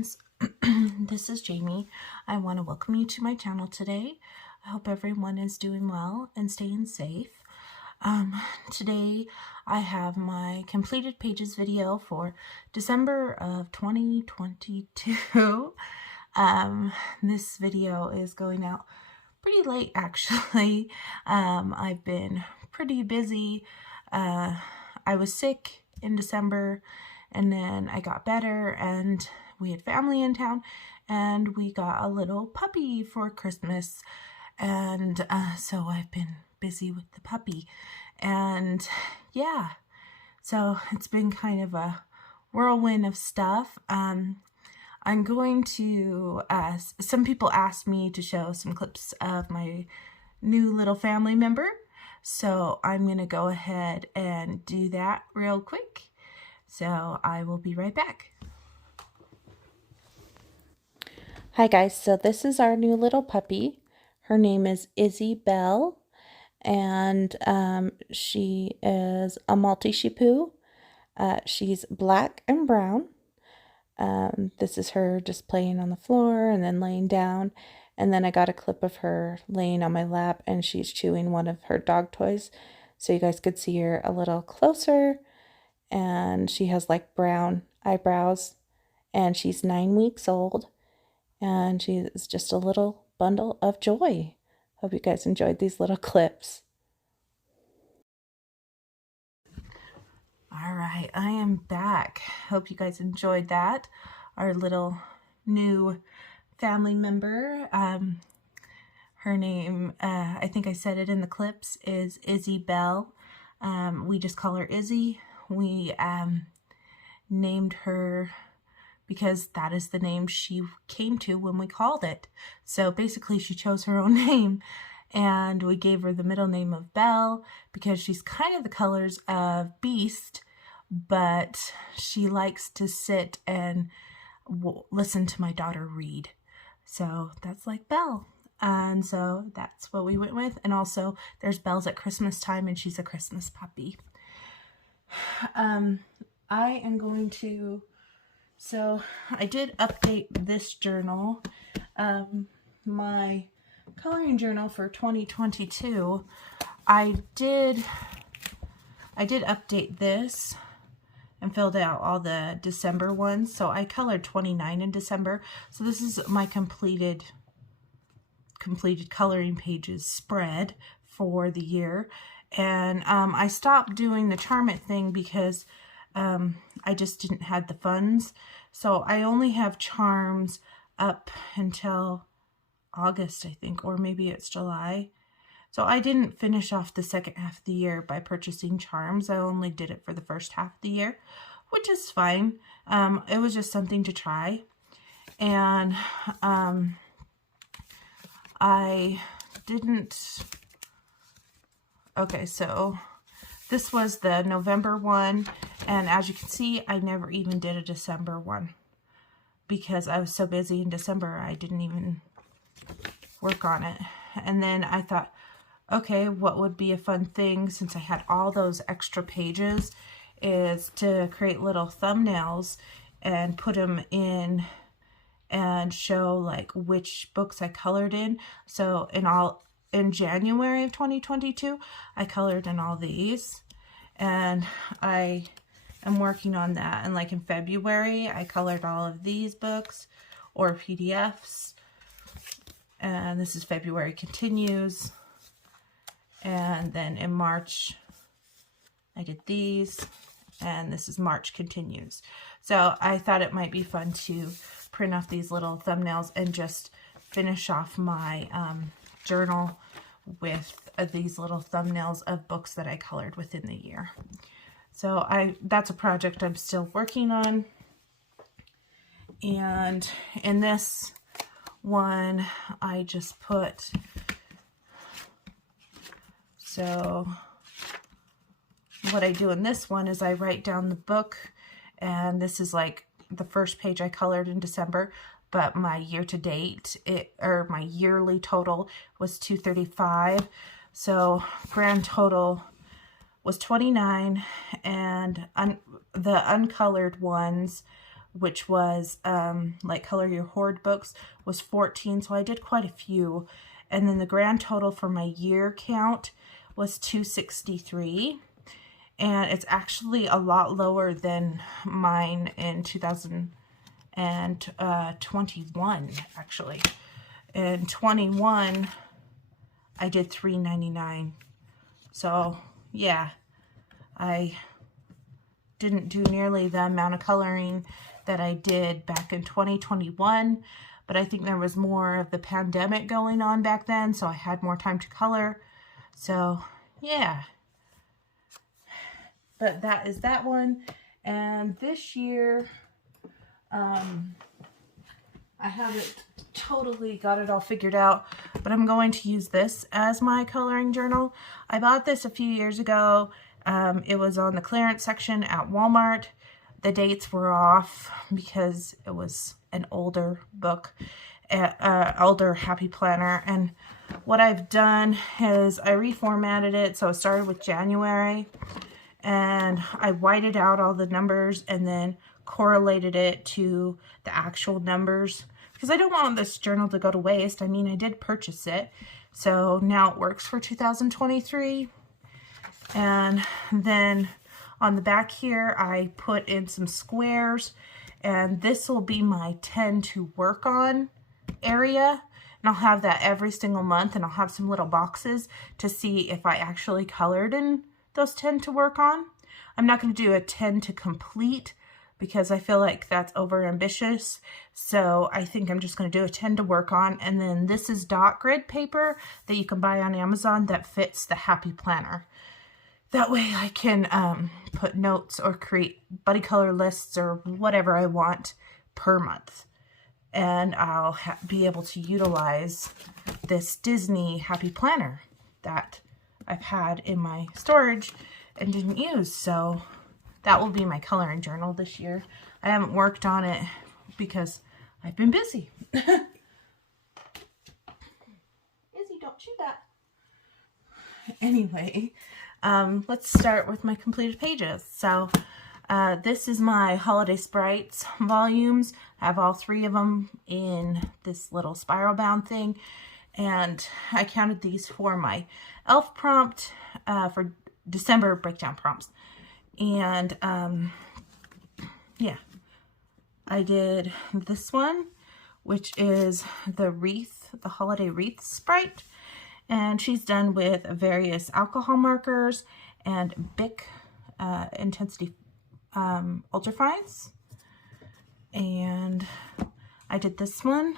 friends. This is Jamie. I want to welcome you to my channel today. I hope everyone is doing well and staying safe. Today I have my completed pages video for December of 2022. This video is going out pretty late actually. I've been pretty busy. I was sick in December, and then I got better and we had family in town and we got a little puppy for Christmas. And so I've been busy with the puppy. And yeah, so it's been kind of a whirlwind of stuff. I'm going to, some people asked me to show some clips of my new little family member. So I'm going to go ahead and do that real quick. So I will be right back. Hi guys, so this is our new little puppy. Her name is Izzy Bell, and she is a Maltese Shih. She's black and brown. This is her just playing on the floor and then laying down. And then I got a clip of her laying on my lap and she's chewing one of her dog toys. So you guys could see her a little closer. And she has like brown eyebrows. And she's 9 weeks old. And she is just a little bundle of joy. Hope you guys enjoyed these little clips. All right, I am back. Hope you guys enjoyed that. Our little new family member. Her name, I think I said it in the clips, is Izzy Bell. We just call her Izzy. We named her because that is the name she came to when we called it. So basically she chose her own name, and we gave her the middle name of Belle because she's kind of the colors of Beast, but she likes to sit and listen to my daughter read. So that's like Belle. And so that's what we went with. And also there's Belle's at Christmas time, and she's a Christmas puppy. I am going to, so I did update this journal, my coloring journal for 2022. I did update this and filled out all the December ones. So I colored 29 in December. So this is my completed coloring pages spread for the year. And I stopped doing the Charm It thing because I just didn't have the funds. So I only have charms up until August, I think, or maybe it's July. So I didn't finish off the second half of the year by purchasing charms. I only did it for the first half of the year, which is fine. It was just something to try. And I didn't... Okay, so this was the November one, and as you can see, I never even did a December one because I was so busy in December, I didn't even work on it. And then I thought, okay, what would be a fun thing since I had all those extra pages is to create little thumbnails and put them in and show like which books I colored in. So in January of 2022, I colored in all these, and I am working on that. And like in February, I colored all of these books or PDFs. And this is February Continues. And then in March, I did these, and this is March Continues. So I thought it might be fun to print off these little thumbnails and just finish off my journal with these little thumbnails of books that I colored within the year. So that's a project I'm still working on. And in this one, I just put, so what I do in this one is I write down the book, and this is like the first page I colored in December, but my year-to-date, or my yearly total was 235. So grand total was 29, and the uncolored ones which was like Color Your Hoard books, was 14. So I did quite a few. And then the grand total for my year count was 263. And it's actually a lot lower than mine in 2021, actually. In 21, I did $3.99. So yeah, I didn't do nearly the amount of coloring that I did back in 2021, but I think there was more of the pandemic going on back then, so I had more time to color. So yeah, but that is that one. And this year, I haven't totally got it all figured out, but I'm going to use this as my coloring journal. I bought this a few years ago. It was on the clearance section at Walmart. The dates were off because it was an older book, older Happy Planner. And what I've done is I reformatted it. So it started with January, and I whited out all the numbers and then correlated it to the actual numbers, because I don't want this journal to go to waste. I mean, I did purchase it, so now it works for 2023. And then on the back here, I put in some squares, and this will be my 10 to work on area. And I'll have that every single month, and I'll have some little boxes to see if I actually colored in those 10 to work on. I'm not going to do a 10 to complete because I feel like that's over ambitious. So I think I'm just going to do a 10 to work on. And then this is dot grid paper that you can buy on Amazon that fits the Happy Planner. That way I can put notes or create buddy color lists or whatever I want per month. And I'll be able to utilize this Disney Happy Planner that I've had in my storage and didn't use. So that will be my coloring journal this year. I haven't worked on it because I've been busy. Izzy, don't chew that. Anyway, let's start with my completed pages. So this is my Holiday Sprites volumes. I have all 3 of them in this little spiral bound thing. And I counted these for my elf prompt for December breakdown prompts. And yeah, I did this one, which is the wreath, the holiday wreath sprite. And she's done with various alcohol markers and Bic intensity ultrafines. And I did this one,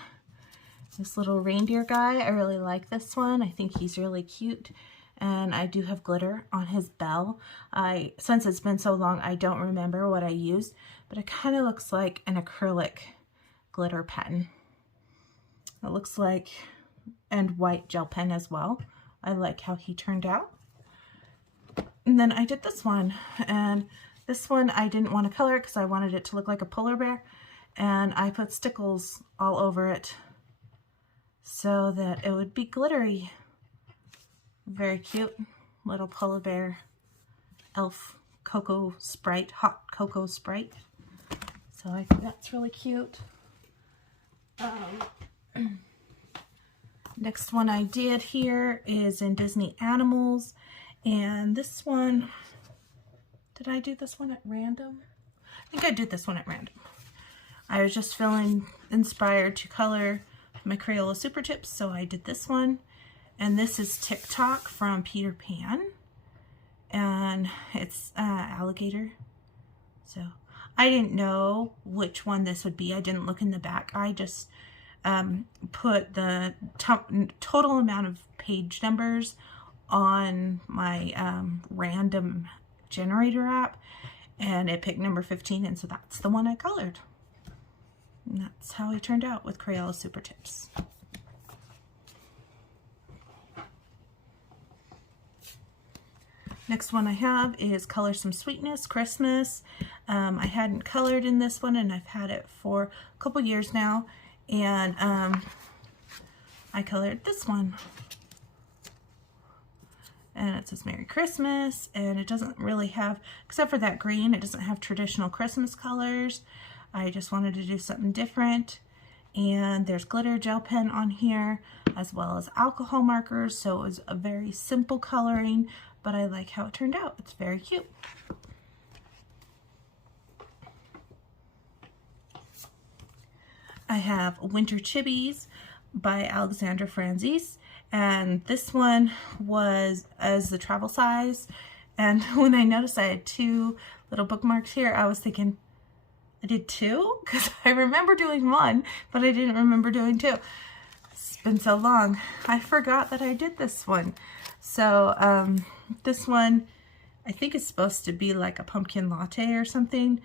this little reindeer guy. I really like this one. I think he's really cute. And I do have glitter on his bell. Since it's been so long, I don't remember what I used, but it kind of looks like an acrylic glitter pen. It looks like, and white gel pen as well. I like how he turned out. And then I did this one, and this one I didn't want to color because I wanted it to look like a polar bear, and I put stickles all over it so that it would be glittery. Very cute little polar bear elf cocoa sprite, hot cocoa sprite. So I think that's really cute. Next one I did here is in Disney Animals, and this one, did I do this one at random? I think I did this one at random. I was just feeling inspired to color my Crayola Super Tips, so I did this one. And this is TikTok from Peter Pan, and it's alligator. So I didn't know which one this would be. I didn't look in the back. I just put the total amount of page numbers on my random generator app, and it picked number 15, and so that's the one I colored. And that's how he turned out with Crayola Super Tips. Next one I have is Color Some Sweetness, Christmas. I hadn't colored in this one, and I've had it for a couple years now. And I colored this one. And it says Merry Christmas, and it doesn't really have, except for that green, it doesn't have traditional Christmas colors. I just wanted to do something different. And there's glitter gel pen on here, as well as alcohol markers, so it was a very simple coloring, but I like how it turned out. It's very cute. I have Winter Chibis by Alexandra Franzese, and this one was as the travel size, and when I noticed I had 2 little bookmarks here, I was thinking, I did 2? Because I remember doing 1, but I didn't remember doing 2. It's been so long. I forgot that I did this one. So this one, I think is supposed to be like a pumpkin latte or something.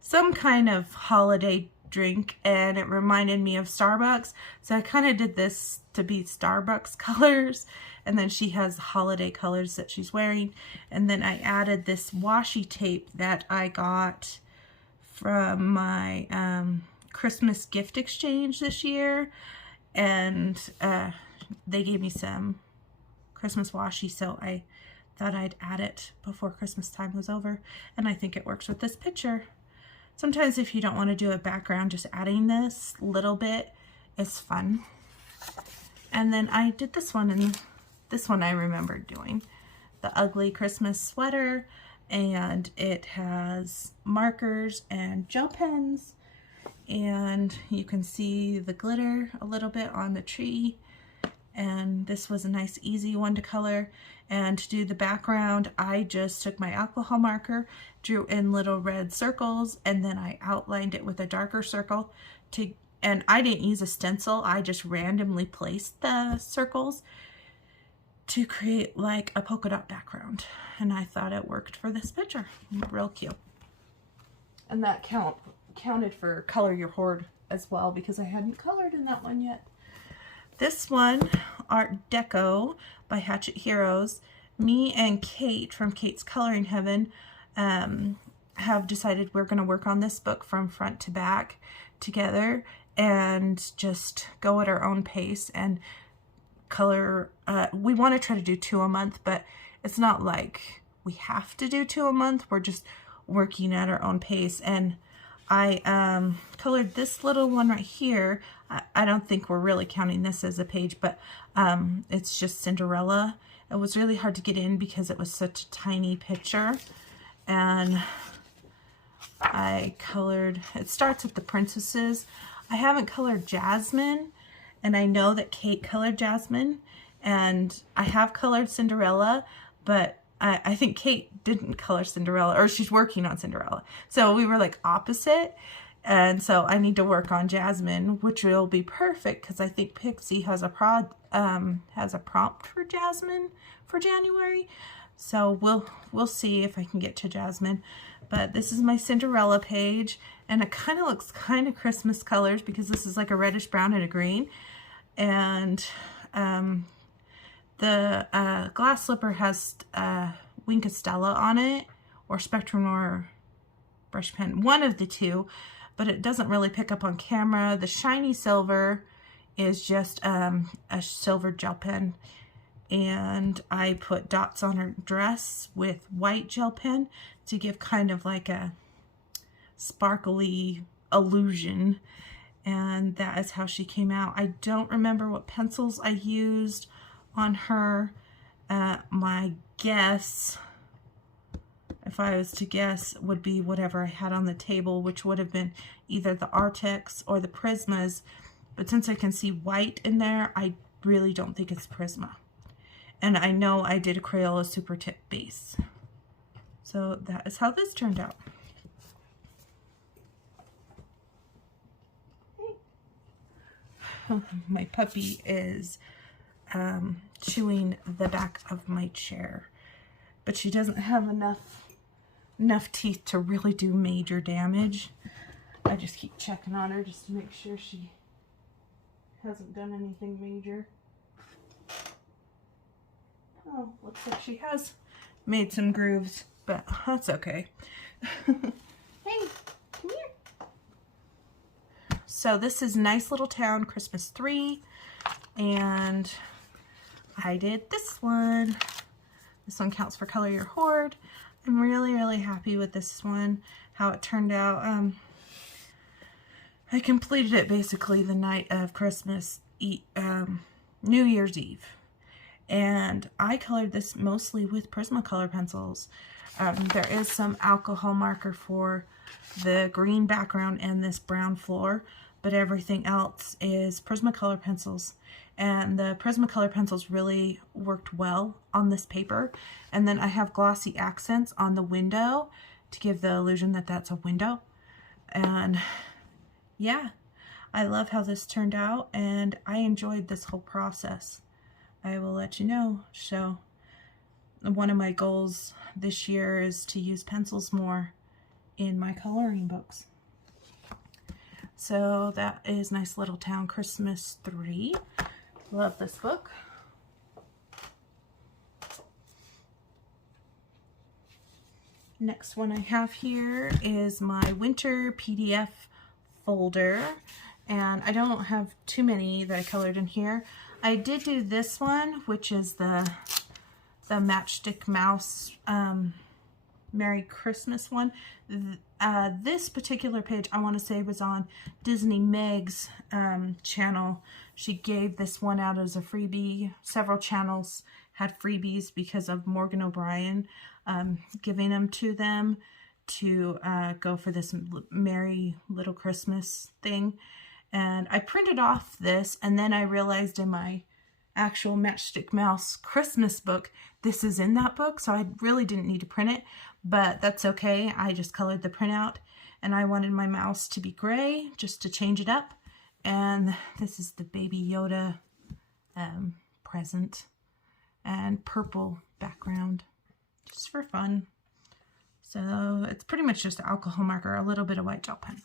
Some kind of holiday drink, and it reminded me of Starbucks. So I kind of did this to be Starbucks colors. And then she has holiday colors that she's wearing. And then I added this washi tape that I got from my Christmas gift exchange this year, and they gave me some Christmas washi, so I thought I'd add it before Christmas time was over, and I think it works with this picture. Sometimes if you don't want to do a background, just adding this little bit is fun. And then I did this one, and this one I remember doing, the ugly Christmas sweater. And it has markers and gel pens, and you can see the glitter a little bit on the tree. And this was a nice easy one to color. And to do the background, I just took my alcohol marker, drew in little red circles, and then I outlined it with a darker circle and I didn't use a stencil, I just randomly placed the circles to create like a polka dot background, and I thought it worked for this picture. Real cute. And that counted for Color Your Hoard as well, because I hadn't colored in that one yet. This one, Art Deco by Hatchet Heroes. Me and Kate from Kate's Coloring Heaven have decided we're going to work on this book from front to back together and just go at our own pace and color. We want to try to do 2 a month, but it's not like we have to do 2 a month. We're just working at our own pace. And I colored this little one right here. I don't think we're really counting this as a page, but it's just Cinderella. It was really hard to get in because it was such a tiny picture. And I colored, it starts with the princesses. I haven't colored Jasmine, and I know that Kate colored Jasmine, and I have colored Cinderella, but I think Kate didn't color Cinderella, or she's working on Cinderella. So we were like opposite, and so I need to work on Jasmine, which will be perfect because I think Pixie has a prompt for Jasmine for January. So we'll see if I can get to Jasmine. But this is my Cinderella page, and it kind of looks kind of Christmas colors because this is like a reddish brown and a green. And the glass slipper has Wink Stella on it, or Spectrum or brush pen, one of the two, but it doesn't really pick up on camera. The shiny silver is just a silver gel pen, and I put dots on her dress with white gel pen to give kind of like a sparkly illusion, and that is how she came out. I don't remember what pencils I used on her. My guess, if I was to guess, would be whatever I had on the table, which would have been either the Artex or the Prismas, but since I can see white in there, I really don't think it's Prisma. And I know I did a Crayola Super Tip base. So that is how this turned out. My puppy is chewing the back of my chair, but she doesn't have enough teeth to really do major damage. I just keep checking on her just to make sure she hasn't done anything major. Oh, looks like she has made some grooves, but that's okay. Hey, come here. So this is Nice Little Town Christmas 3, and I did this one. This one counts for Color Your Hoard. I'm really, really happy with this one, how it turned out. I completed it basically the night of Christmas, New Year's Eve. And I colored this mostly with Prismacolor pencils. There is some alcohol marker for the green background and this brown floor, but everything else is Prismacolor pencils. And the Prismacolor pencils really worked well on this paper. And then I have glossy accents on the window to give the illusion that that's a window. And yeah, I love how this turned out, and I enjoyed this whole process. I will let you know. So one of my goals this year is to use pencils more in my coloring books. So that is Nice Little Town Christmas 3. Love this book. Next one I have here is my winter PDF folder, and I don't have too many that I colored in here. I did do this one, which is the Matchstick Mouse Merry Christmas one. This particular page I want to say was on Disney Meg's channel. She gave this one out as a freebie. Several channels had freebies because of Morgan O'Brien giving them to them to go for this Merry Little Christmas thing. And I printed off this, and then I realized in my actual Matchstick Mouse Christmas book, this is in that book, so I really didn't need to print it, but that's okay. I just colored the printout, and I wanted my mouse to be gray just to change it up. And this is the Baby Yoda present, and purple background, just for fun. So it's pretty much just an alcohol marker, a little bit of white gel pen.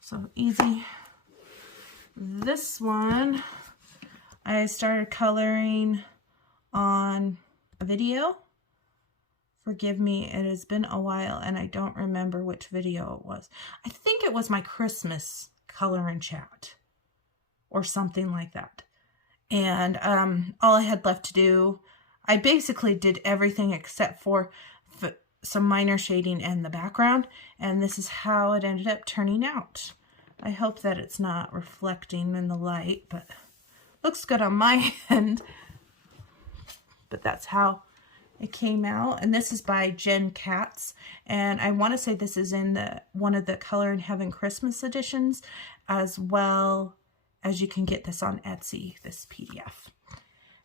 So easy. This one I started coloring on a video. Forgive me, it has been a while and I don't remember which video it was. I think it was my Christmas color and chat or something like that. And all I had left to do, I basically did everything except for some minor shading in the background, and this is how it ended up turning out. I hope that it's not reflecting in the light, but looks good on my end. But that's how it came out, and this is by Jen Katz, and I want to say this is in one of the Color in Heaven Christmas editions, as well as you can get this on Etsy, this PDF.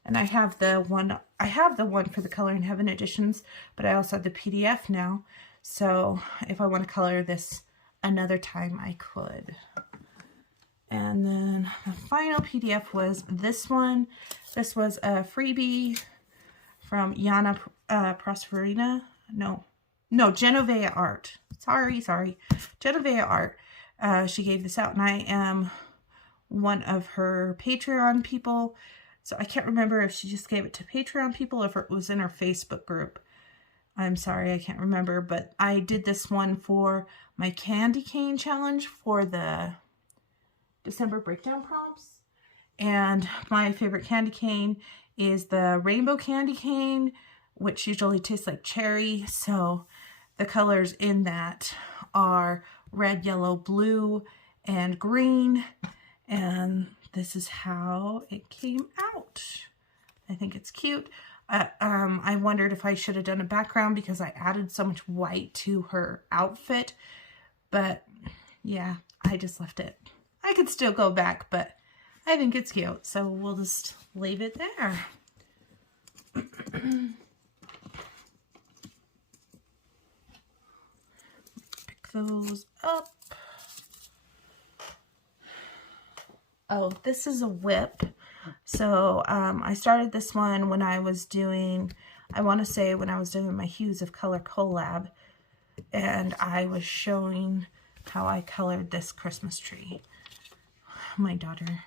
And I have the one for the Color in Heaven editions, but I also have the PDF now. So if I want to color this another time, I could. And then the final PDF was this one. This was a freebie from Yana Prosperina. No, Genovea Art. Sorry. Genovea Art. She gave this out, and I am one of her Patreon people. So I can't remember if she just gave it to Patreon people or if it was in her Facebook group. I'm sorry, I can't remember. But I did this one for my candy cane challenge for the December breakdown prompts. And my favorite candy cane is the rainbow candy cane, which usually tastes like cherry. So the colors in that are red, yellow, blue, and green. And this is how it came out. I think it's cute. I wondered if I should have done a background because I added so much white to her outfit. But yeah, I just left it. I could still go back, but I think it's cute. So we'll just leave it there. Pick those up. Oh, this is a whip. So I started this one when I was doing, I want to say when I was doing my Hues of Color collab, and I was showing how I colored this Christmas tree. My daughter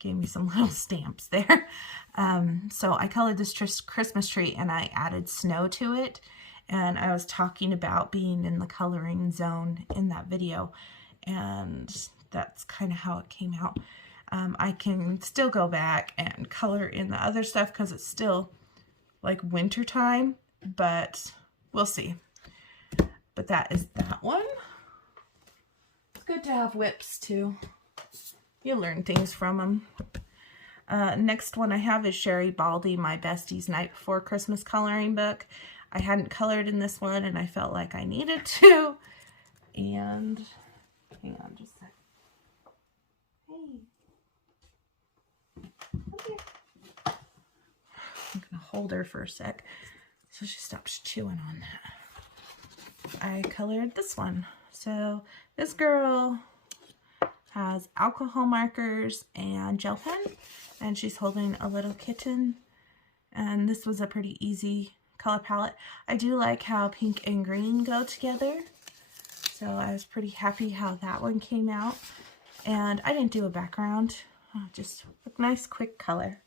gave me some little stamps there. So I colored this Christmas tree and I added snow to it, and I was talking about being in the coloring zone in that video, and that's kind of how it came out. I can still go back and color in the other stuff because it's still like winter time, but we'll see. But that is that one. good to have whips too. You learn things from them. Next one I have is Sherry Baldy, My Bestie's Night Before Christmas coloring book. I hadn't colored in this one and I felt like I needed to. And hang on just a sec. Hey. Okay. I'm gonna hold her for a sec so she stops chewing on that. I colored this one. So this girl has alcohol markers and gel pen, and she's holding a little kitten. And this was a pretty easy color palette. I do like how pink and green go together, so I was pretty happy how that one came out. And I didn't do a background, just a nice quick color.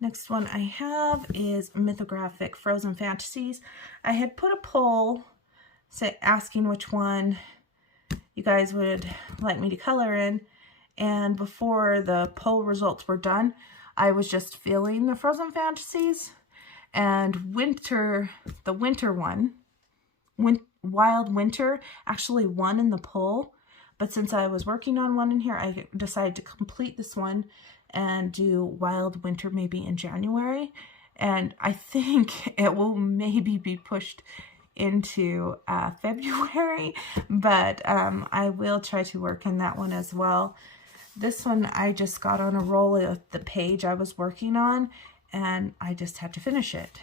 Next one I have is Mythographic Frozen Fantasies. I had put a poll asking which one you guys would like me to color in, and before the poll results were done, I was just feeling the Frozen Fantasies, and the winter one, Wild Winter, actually won in the poll. But since I was working on one in here, I decided to complete this one and do Wild Winter maybe in January. And I think it will maybe be pushed into February, but I will try to work in that one as well. This one I just got on a roll of the page I was working on, and I just had to finish it,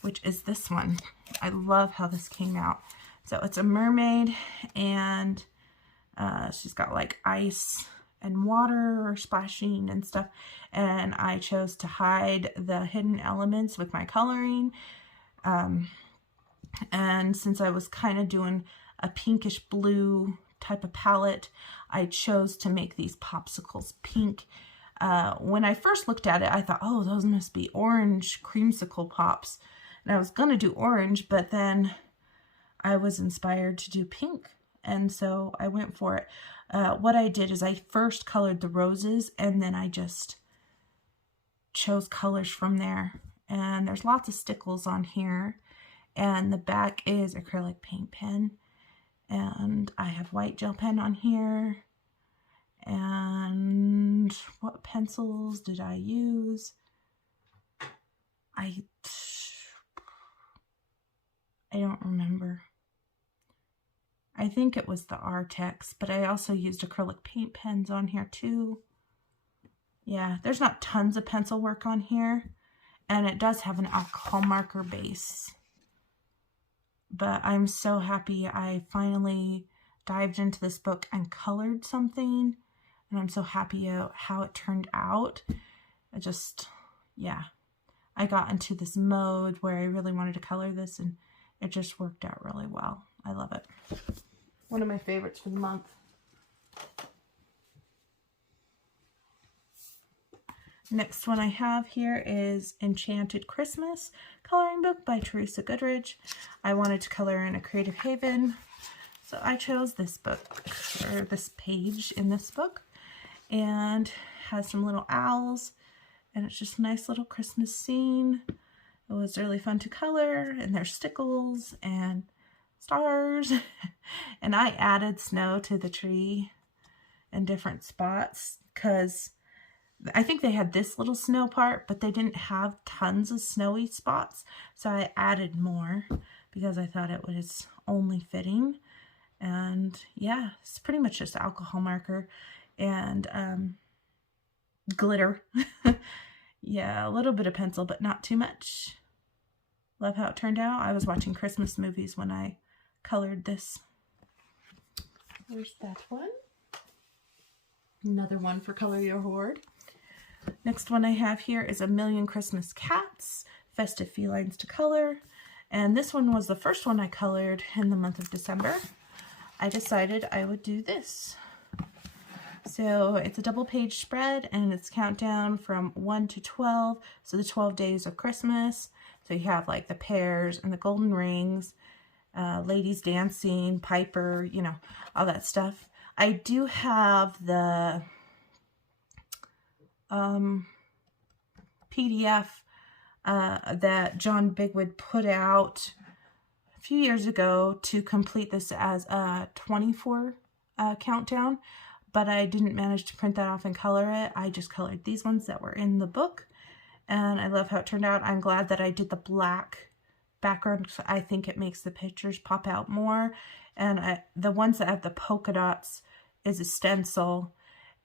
which is this one. I love how this came out. So it's a mermaid, and she's got like ice and water splashing and stuff, and I chose to hide the hidden elements with my coloring. And since I was kind of doing a pinkish blue type of palette, I chose to make these popsicles pink. When I first looked at it, I thought, oh, those must be orange creamsicle pops. And I was going to do orange, but then I was inspired to do pink. And so I went for it. What I did is I first colored the roses, and then I just chose colors from there. And there's lots of stickles on here. And the back is acrylic paint pen. And I have white gel pen on here. And what pencils did I use? I don't remember. I think it was the Artex, but I also used acrylic paint pens on here too. Yeah, there's not tons of pencil work on here, and it does have an alcohol marker base. But I'm so happy I finally dived into this book and colored something, and I'm so happy how it turned out. Yeah, I got into this mode where I really wanted to color this, and it just worked out really well. I love it. One of my favorites for the month. Next one I have here is Enchanted Christmas coloring book by Teresa Goodrich. I wanted to color in a Creative Haven, so I chose this book, or this page in this book, and has some little owls, and it's just a nice little Christmas scene. It was really fun to color, and there's stickles and stars, and I added snow to the tree in different spots because I think they had this little snow part, but they didn't have tons of snowy spots, so I added more because I thought it was only fitting. And yeah, it's pretty much just alcohol marker and glitter. Yeah, a little bit of pencil, but not too much. Love how it turned out. I was watching Christmas movies when I colored this. There's that one. Another one for Color Your Hoard. Next one I have here is A Million Christmas Cats, Festive Felines to Color. And this one was the first one I colored in the month of December. I decided I would do this. So it's a double page spread, and it's countdown from 1 to 12. So the 12 days of Christmas. So you have like the pears and the golden rings, ladies dancing, Piper, you know, all that stuff. I do have the PDF that John Bigwood put out a few years ago to complete this as a 24 countdown, but I didn't manage to print that off and color it. I just colored these ones that were in the book, and I love how it turned out. I'm glad that I did the black background. I think it makes the pictures pop out more, and the ones that have the polka dots is a stencil,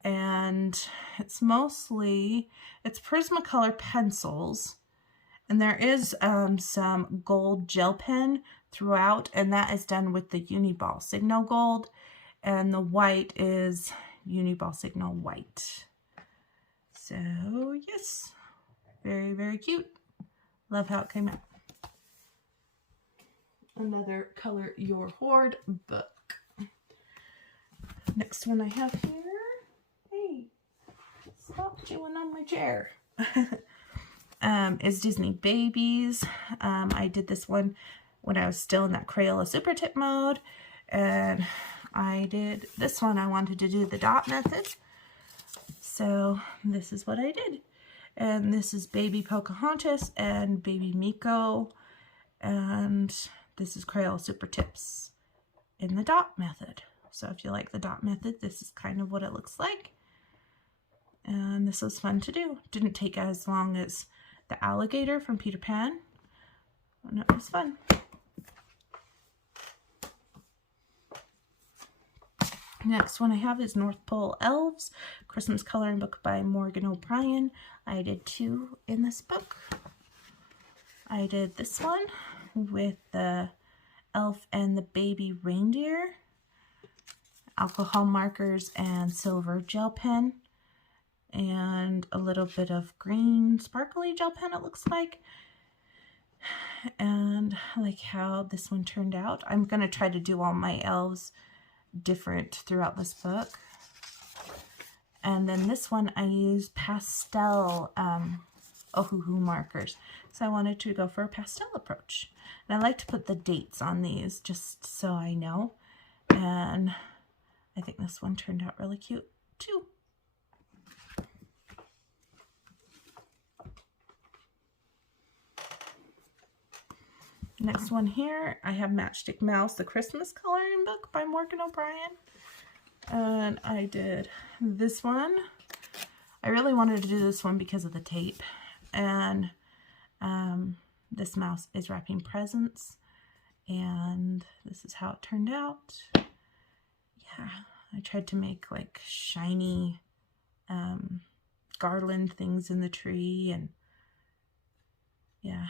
and it's Prismacolor pencils, and there is some gold gel pen throughout, and that is done with the Uniball Signal Gold, and the white is Uniball Signal White. So yes, very, very cute. Love how it came out. Another Color Your Hoard book. Next one I have here. Hey, stop chewing on my chair. Is Disney Babies. I did this one when I was still in that Crayola Super Tip mode, and I did this one. I wanted to do the dot method, so this is what I did. And this is Baby Pocahontas and Baby Miko, and this is Crayola Super Tips in the dot method. So if you like the dot method, this is kind of what it looks like. And this was fun to do. Didn't take as long as the alligator from Peter Pan. And it was fun. Next one I have is North Pole Elves, Christmas coloring book by Morgan O'Brien. I did 2 in this book. I did this one with the elf and the baby reindeer, alcohol markers and silver gel pen, and a little bit of green sparkly gel pen, it looks like. And I like how this one turned out. I'm going to try to do all my elves different throughout this book. And then this one I used pastel Ohuhu markers. So I wanted to go for a pastel approach. And I like to put the dates on these just so I know. And I think this one turned out really cute too. Next one here, I have Matchstick Mouse, the Christmas coloring book by Morgan O'Brien. And I did this one. I really wanted to do this one because of the tape. And this mouse is wrapping presents. And this is how it turned out. Yeah, I tried to make like shiny garland things in the tree, and yeah,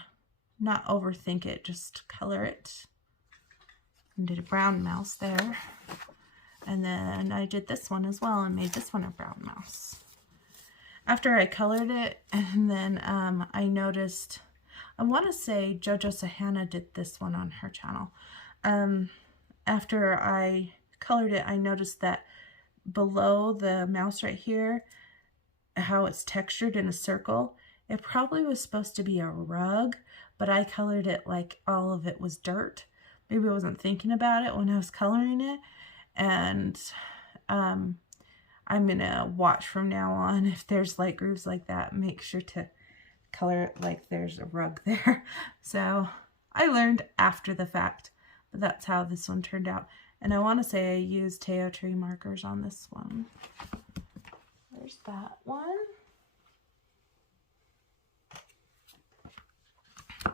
not overthink it, just color it. And did a brown mouse there. And then I did this one as well and made this one a brown mouse. After I colored it, and then I noticed, I want to say Jojo Sahana did this one on her channel. After I colored it, I noticed that below the mouse right here, how it's textured in a circle, it probably was supposed to be a rug, but I colored it like all of it was dirt. Maybe I wasn't thinking about it when I was coloring it. And I'm gonna watch from now on if there's light grooves like that, make sure to color it like there's a rug there. So I learned after the fact, but that's how this one turned out. And I want to say I used Teo Tree markers on this one. There's that one.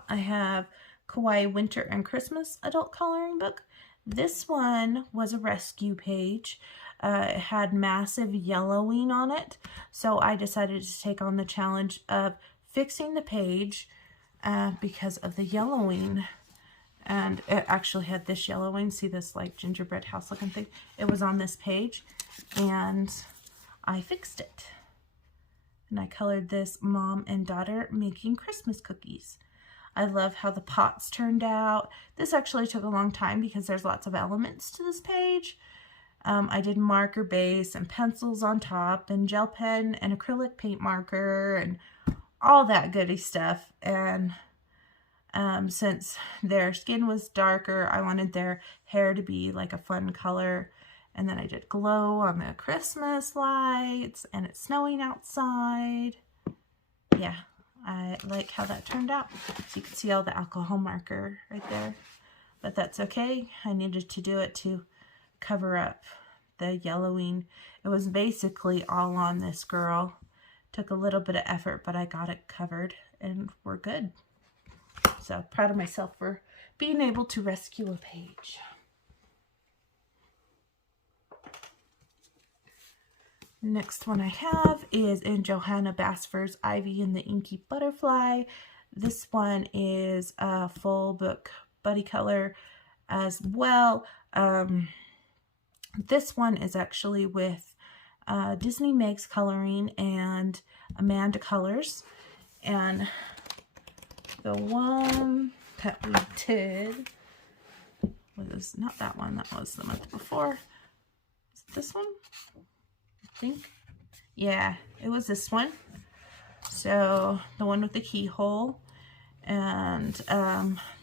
I have Kawaii Winter and Christmas adult coloring book. This one was a rescue page. It had massive yellowing on it, so I decided to take on the challenge of fixing the page because of the yellowing. And it actually had this yellowing. See this like gingerbread house looking thing? It was on this page, and I fixed it. And I colored this mom and daughter making Christmas cookies. I love how the pots turned out. This actually took a long time because there's lots of elements to this page. I did marker base and pencils on top and gel pen and acrylic paint marker and all that goody stuff. And since their skin was darker, I wanted their hair to be like a fun color. And then I did glow on the Christmas lights, and it's snowing outside. Yeah, I like how that turned out. So you can see all the alcohol marker right there. But that's okay. I needed to do it to cover up the yellowing. It was basically all on this girl. Took a little bit of effort, but I got it covered and we're good. So proud of myself for being able to rescue a page. Next one I have is in Johanna Basford's Ivy and the Inky Butterfly. This one is a full book buddy color as well. This one is actually with Disney Makes Coloring and Amanda Colors. And the one that we did was not that one, that was the month before. Is it this one? I think. Yeah, it was this one. So the one with the keyhole. And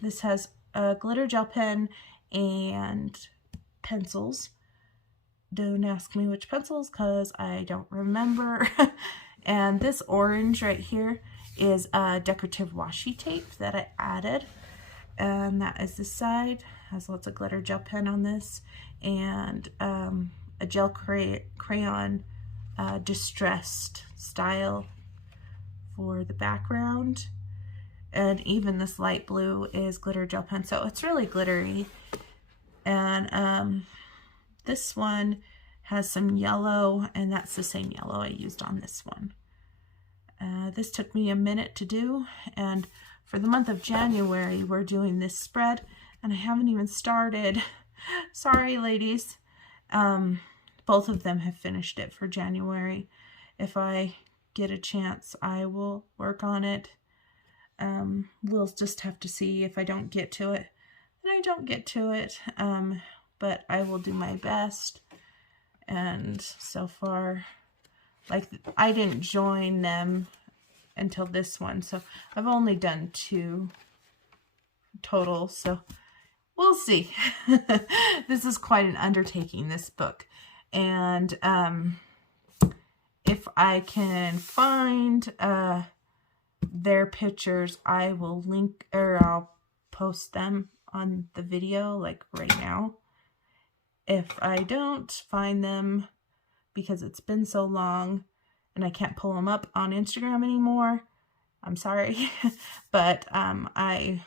this has a glitter gel pen and pencils. Don't ask me which pencils because I don't remember. And this orange right here is a decorative washi tape that I added. And that is this side. Has lots of glitter gel pen on this. And a gel crayon distressed style for the background. And even this light blue is glitter gel pen, so it's really glittery. And this one has some yellow, and that's the same yellow I used on this one. This took me a minute to do, and for the month of January we're doing this spread, and I haven't even started. Sorry, ladies. Both of them have finished it for January. If I get a chance, I will work on it. We'll just have to see. If I don't get to it, then I don't get to it. But I will do my best. And so far, like, I didn't join them until this one, so I've only done 2 total, so we'll see. This is quite an undertaking, this book. And if I can find their pictures, I will link, or I'll post them on the video like right now. If I don't find them because it's been so long and I can't pull them up on Instagram anymore, I'm sorry. But I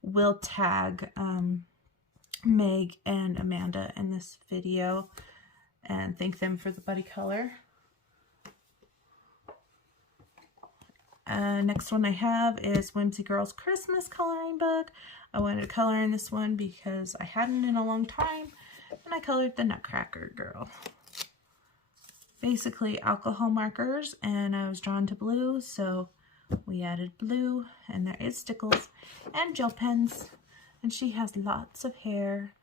will tag Meg and Amanda in this video and thank them for the buddy color. Next one I have is Whimsy Girl's Christmas coloring book. I wanted to color in this one because I hadn't in a long time, and I colored the Nutcracker Girl. Basically alcohol markers, and I was drawn to blue, so we added blue, and there is stickles and gel pens, and she has lots of hair,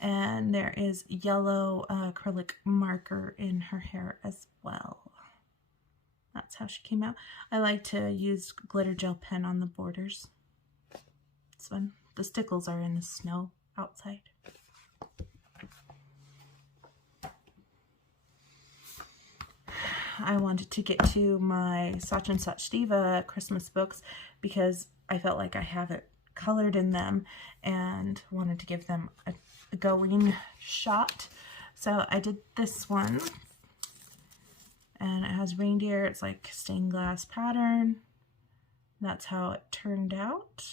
and there is yellow acrylic marker in her hair as well. That's how she came out. I like to use glitter gel pen on the borders. This one, the stickles are in the snow outside. I wanted to get to my Such and Such Diva Christmas books because I felt like I haven't colored in them and wanted to give them a going shot. So I did this one. And it has reindeer. It's like stained glass pattern. That's how it turned out.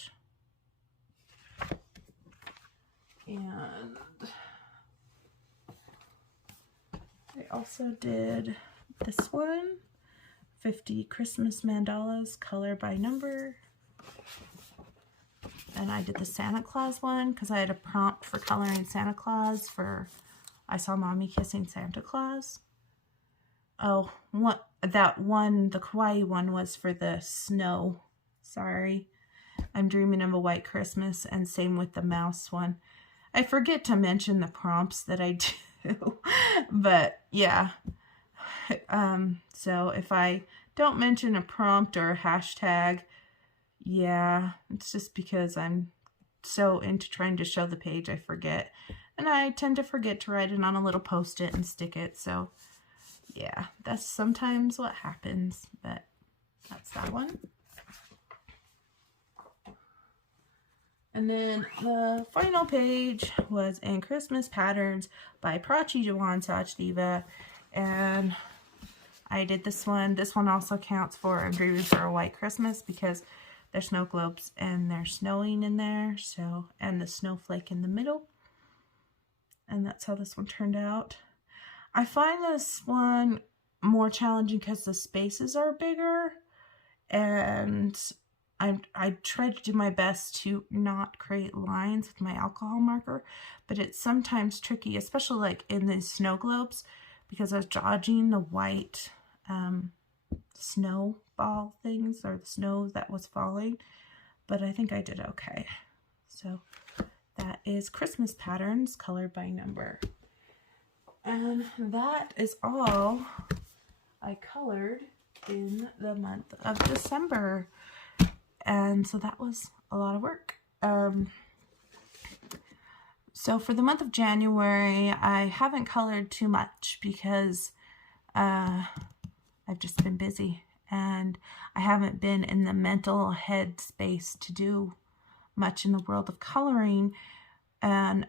And I also did this one, 50 Christmas mandalas, color by number. And I did the Santa Claus one because I had a prompt for coloring Santa Claus for I Saw Mommy Kissing Santa Claus. Oh, that one, the kawaii one, was for the snow. Sorry. I'm Dreaming of a White Christmas, and same with the mouse one. I forget to mention the prompts that I do, but yeah. So if I don't mention a prompt or a hashtag, yeah, it's just because I'm so into trying to show the page, I forget. and I tend to forget to write it on a little post-it and stick it. So yeah, that's sometimes what happens, but that's that one. And then the final page was in Christmas Patterns by Prachi Jawan Sachdiva, and I did this one. This one also counts for I'm Dreaming for a White Christmas because there's snow globes and they're snowing in there, so, and the snowflake in the middle. And that's how this one turned out. I find this one more challenging because the spaces are bigger, and I try to do my best to not create lines with my alcohol marker, but it's sometimes tricky, especially like in the snow globes, because I was dodging the white snowball things, or the snow that was falling, but I think I did okay. So that is Christmas Patterns, colored by number. And that is all I colored in the month of December. And so that was a lot of work. So for the month of January, I haven't colored too much because I've just been busy and I haven't been in the mental headspace to do much in the world of coloring. And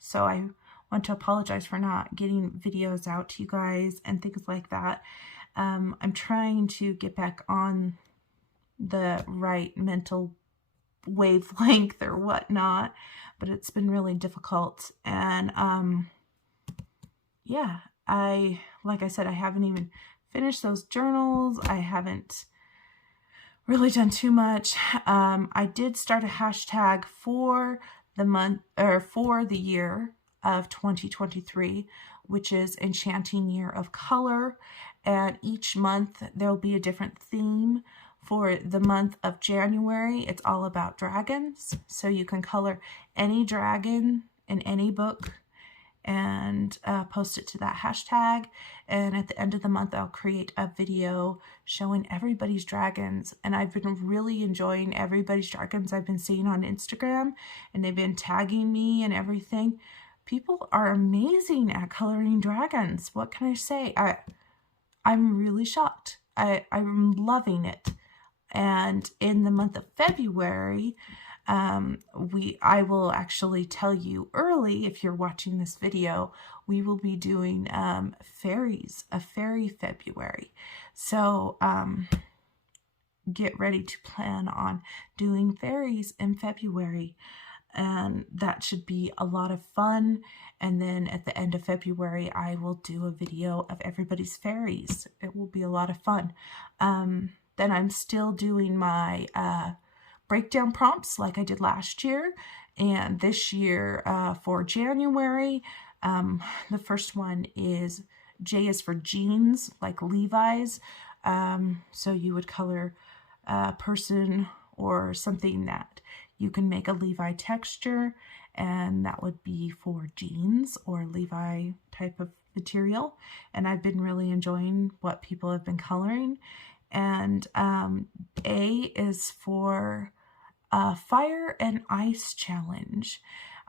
so I want to apologize for not getting videos out to you guys and things like that. I'm trying to get back on the right mental wavelength or whatnot, but it's been really difficult. And yeah, like I said, I haven't even finished those journals. I haven't really done too much. I did start a hashtag for the month, or for the year of 2023, which is Enchanting Year of Color, and each month there'll be a different theme. For the month of January, it's all about dragons, so you can color any dragon in any book and post it to that hashtag. And at the end of the month, I'll create a video showing everybody's dragons, and I've been really enjoying everybody's dragons I've been seeing on Instagram, and they've been tagging me and everything. People are amazing at coloring dragons. What can I say? I'm really shocked. I'm loving it. And in the month of February, I will actually tell you early, if you're watching this video, we will be doing fairies, a fairy February. So get ready to plan on doing fairies in February. And that should be a lot of fun. And then at the end of February, I will do a video of everybody's fairies. It will be a lot of fun. Then I'm still doing my breakdown prompts like I did last year. And this year for January, the first one is J is for jeans, like Levi's. So you would color a person or something that you can make a Levi texture, and that would be for jeans or Levi type of material. And I've been really enjoying what people have been coloring. And A is for Fire and Ice Challenge.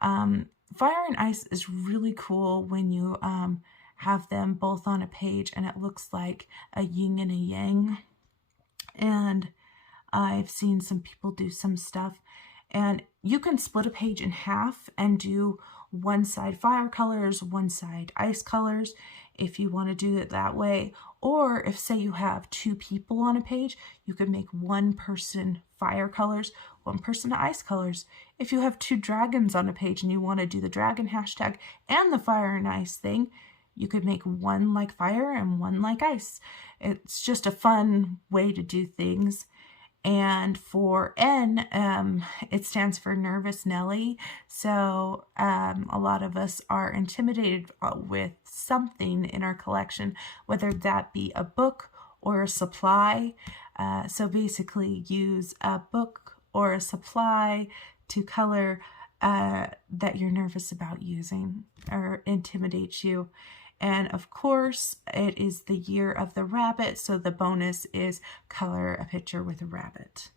Fire and Ice is really cool when you have them both on a page and it looks like a yin and a yang. And I've seen some people do some stuff, and you can split a page in half and do one side fire colors, one side ice colors, if you want to do it that way. Or if, say, you have two people on a page, you could make one person fire colors, one person ice colors. If you have two dragons on a page and you want to do the dragon hashtag and the fire and ice thing, you could make one like fire and one like ice. It's just a fun way to do things. And for N, it stands for Nervous Nelly. So a lot of us are intimidated with something in our collection, whether that be a book or a supply. So basically use a book or a supply to color that you're nervous about using or intimidates you. And of course, it is the year of the rabbit, so the bonus is color a picture with a rabbit.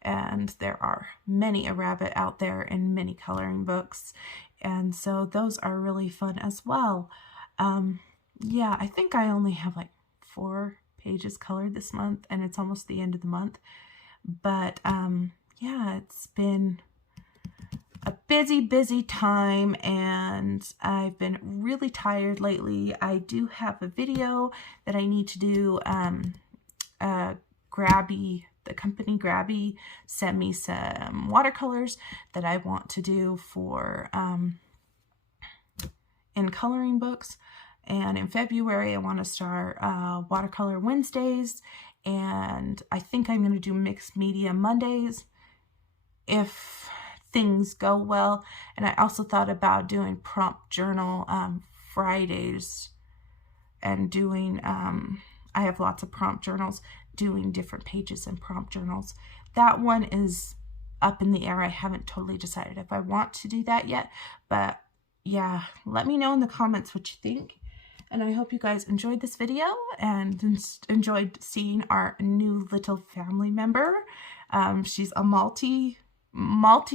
And there are many a rabbit out there in many coloring books. And so those are really fun as well. Yeah, I think I only have like 4 pages colored this month, and it's almost the end of the month. But yeah, it's been a busy time, and I've been really tired lately. I do have a video that I need to do. The company Grabby sent me some watercolors that I want to do for in coloring books. And in February, I want to start Watercolor Wednesdays, and I think I'm going to do Mixed Media Mondays if things go well. And I also thought about doing Prompt Journal Fridays, and doing, I have lots of prompt journals, doing different pages in prompt journals. That one is up in the air. I haven't totally decided if I want to do that yet, but yeah, let me know in the comments what you think. And I hope you guys enjoyed this video and enjoyed seeing our new little family member. She's a Maltese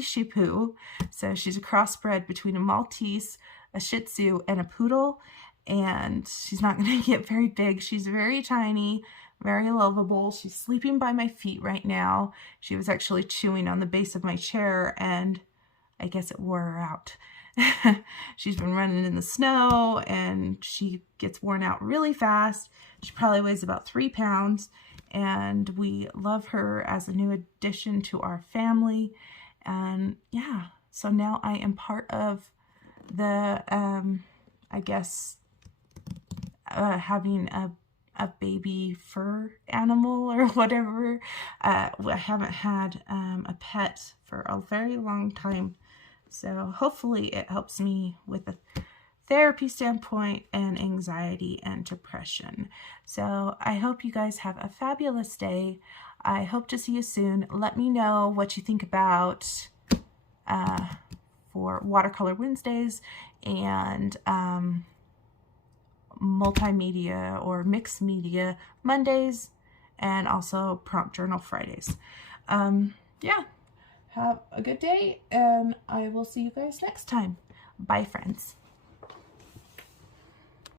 Shih Tzu. So she's a crossbred between a Maltese, a Shih Tzu, and a Poodle. And she's not going to get very big. She's very tiny, very lovable. She's sleeping by my feet right now. She was actually chewing on the base of my chair, and I guess it wore her out. She's been running in the snow, and she gets worn out really fast. She probably weighs about 3 pounds, and we love her as a new addition to our family. And yeah, so now I am part of the, I guess, having a baby fur animal or whatever. I haven't had a pet for a very long time. So hopefully it helps me with a therapy standpoint and anxiety and depression. So I hope you guys have a fabulous day. I hope to see you soon. Let me know what you think about for Watercolor Wednesdays and multimedia or mixed media Mondays, and also Prompt Journal Fridays. Yeah. Have a good day, and I will see you guys next time. Bye, friends.